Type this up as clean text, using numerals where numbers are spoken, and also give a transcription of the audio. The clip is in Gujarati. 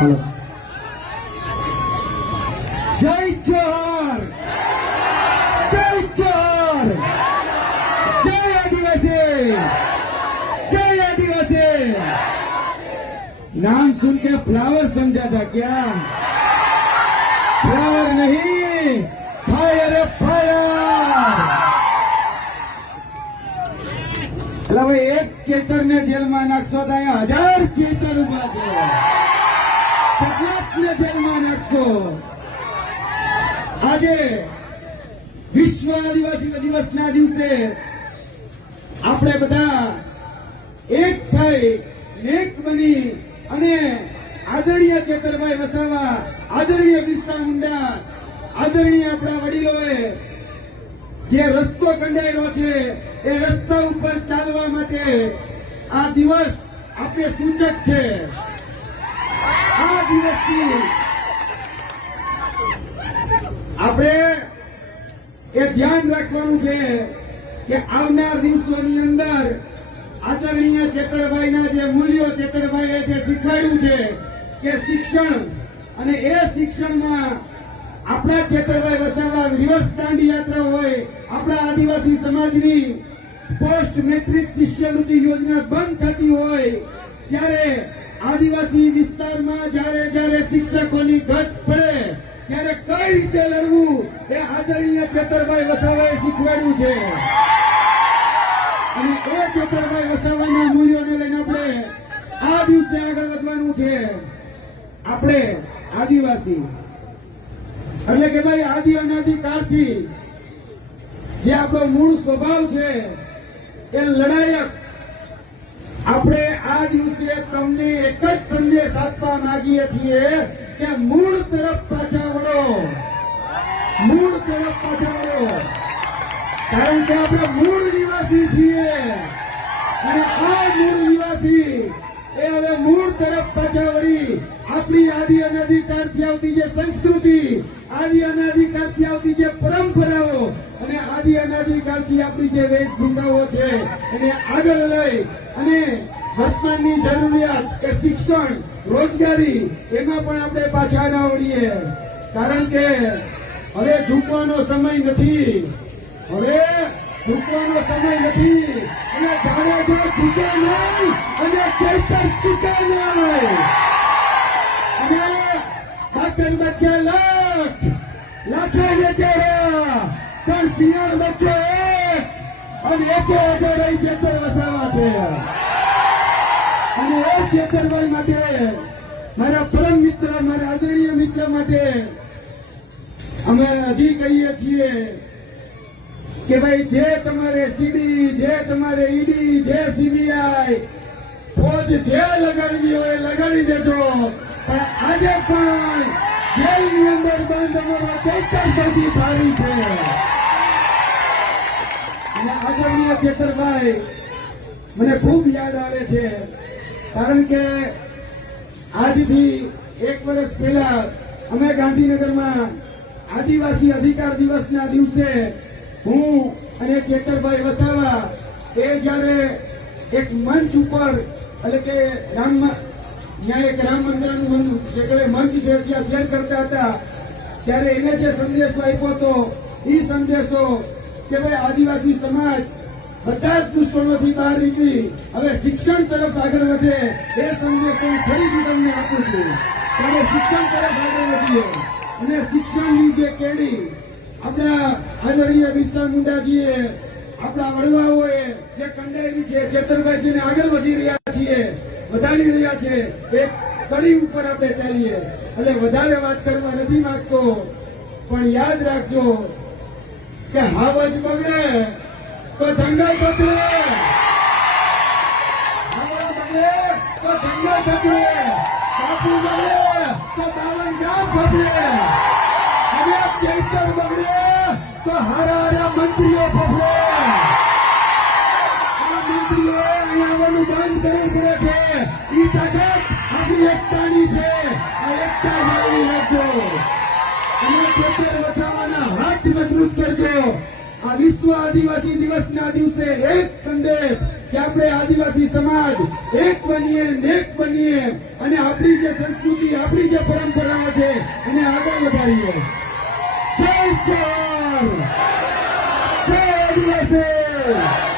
हेलो जय जोहर जय जोहर जय आदिवासी जय आदिवासी। नाम सुन के फ्लावर समझा था क्या? फ्लावर नहीं, फायर फायर। એટલે ભાઈ એક ચેતરને જેલમાં નાખશો તો અહીંયા 1000 ચેતર ઉભા છે. કેટલાકને જેલમાં નાખશો? આજે વિશ્વ આદિવાસી દિવસના દિવસે આપણે બધા એક થઈ એક બની અને આદરણીય ચેતરભાઈ વસાવા, આદરણીય બિરસા મુંડા, આદરણીય આપણા વડીલોએ જે રસ્તો કંડાયેલો છે એ રસ્તા ઉપર ચાલવા માટે આ દિવસ આપણે સૂચક છે. આ દિવસથી આપણે એ ધ્યાન રાખવાનું છે કે આવનાર દિવસોની અંદર આદરણીય ચેતરભાઈના જે મૂલ્યો ચેતરભાઈએ જે શીખવાડ્યું છે કે શિક્ષણ, અને એ શિક્ષણમાં આપણા ચેતરભાઈ વસાવા રિવર્સ દાંડી યાત્રા હોય, આપણા આદિવાસી સમાજની પોસ્ટ મેટ્રિક શિષ્યવૃત્તિ યોજના બંધ થતી હોય ત્યારે આદિવાસી વિસ્તારમાં જ્યારે શિક્ષકોની ઘટ પડે ત્યારે કઈ રીતે લડવું એ આદરણીય ચેતરભાઈ વસાવાએ શીખવાડ્યું છે. અને એ ચેતરભાઈ વસાવાના મૂલ્યોને લઈને આપણે આ દિવસે આગળ વધવાનું છે. આપણે આદિવાસી એટલે કે ભાઈ આદિ અનાદિ કાળથી જે આપણો મૂળ સ્વભાવ છે એ લડાયક. આપણે આ દિવસે તમને એક જ સંદેશ આપવા માંગીએ છીએ કે મૂળ તરફ પાછા વળો, મૂળ તરફ પાછા વળો. કારણ કે આપણે મૂળ નિવાસી છીએ અને આ મૂળ નિવાસી એ હવે મૂળ તરફ પાછા વળી આપણી આદિ અનાદિકાળથી આવતી જે સંસ્કૃતિ, આદિ અનાદિકાળથી આવતી જે પરંપરાઓ અને આદિ અનાદિકાળથી આપણી જે વેશભૂષાઓ છે એને આગળ લઈ અને વર્તમાનની જરૂરિયાત કે શિક્ષણ, રોજગારી એમાં પણ આપણે પાછા ના વળીએ. કારણ કે હવે ઝૂકવાનો સમય નથી, હવે ઝૂકવાનો સમય નથી. અને જાડેજા ઝૂકે નહીં અને ચેતર ચૂકે નહીં. અને બાકર બચ્ચા લાખે બેચારા પણ સિંહણ બચ્ચો એક અને એકે અજય ચેતર વસાવા છે. અને એ ચેતરભાઈ માટે, મારા પરમ મિત્ર, મારા આદરણીય મિત્ર માટે અમે હજી કહીએ છીએ કે ભાઈ જે તમારે સીડી, જે તમારે ઈડી, જે સીબીઆઈ ફોજ જે લગાડવી હોય લગાડી દેજો, પણ આજે પણ જેલની અંદર બંધ અમારો ચૈતર સૌથી ભારી છે. અને આદરણીય ચેતરભાઈ મને ખૂબ યાદ આવે છે. કારણ કે આજથી 1 વર્ષ પહેલા અમે ગાંધીનગરમાં આદિવાસી અધિકાર દિવસના દિવસે હું અને ચેતરભાઈ વસાવા એ જયારે એક મંચ ઉપર, એટલે કે ત્યાં એક રામ મંદિરનું મંચ છે ત્યાં શેર કરતા હતા ત્યારે એને જે સંદેશો આપ્યો હતો એ સંદેશો કે ભાઈ આદિવાસી સમાજ બધા જ દુશ્મનોથી બહાર નીકળી હવે શિક્ષણ તરફ આગળ વધે, એ સંદેશો હું ફરીથી તમને આપું છું. ત્યારે શિક્ષણ તરફ આગળ વધીએ અને શિક્ષણની જે કેડી આપણા આદરણીય બિરસા મુંડાજીએ, આપણા વડવાઓએ જે કંડાયેલી છે, ચેતરભાઈજીને આગળ વધી રહ્યા છીએ, વધારી રહ્યા છે, એક કડી ઉપર આપણે ચાલીએ. એટલે વધારે વાત કરવા નથી માંગતો, પણ યાદ રાખજો કે હાવજ બગડે તો જંગલ બગડે, હાવજ બગડે તો જંગલ બગડે, બાપુ બગડે તો 52 ગામ બગડે, અને ચૈતર બગડે તો હારા મંત્રીઓ બગડે. આ મંત્રીઓ અહીંયા આવવાનું બંધ કરવું પડે છે. ઈ તાકાત આપણી એકતાની છે. આ એકતા જાળવી રાખજો અને ચેતર બચાવવાના હાથ મજબૂત કરજો. આ વિશ્વ આદિવાસી દિવસના દિવસે એક સંદેશ કે આપણે આદિવાસી સમાજ એક બનીએ નેક બનીએ અને આપણી જે સંસ્કૃતિ આપણી જે પરંપરાઓ છે એને આગળ વધારીએ. જય જવાન, જય આદિવાસી.